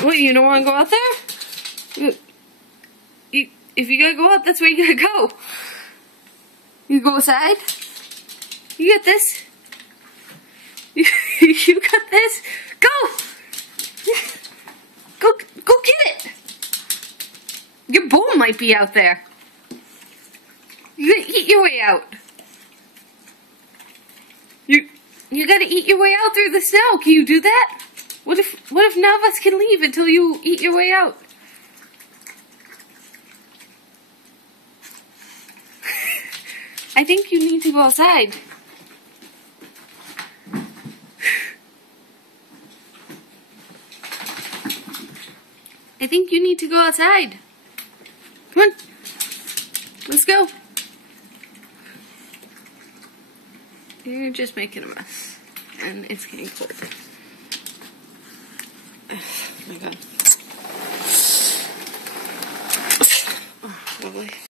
What, you don't want to go out there? If you gotta go out, that's where you gotta go. You go outside? You got this? You got this? Go! Go get it! Your bull might be out there. You gotta eat your way out. You gotta eat your way out through the snow. Can you do that? What if none of us can leave until you eat your way out? I think you need to go outside. I think you need to go outside. Come on. Let's go. You're just making a mess. And it's getting cold. Oh my god. Oh, lovely.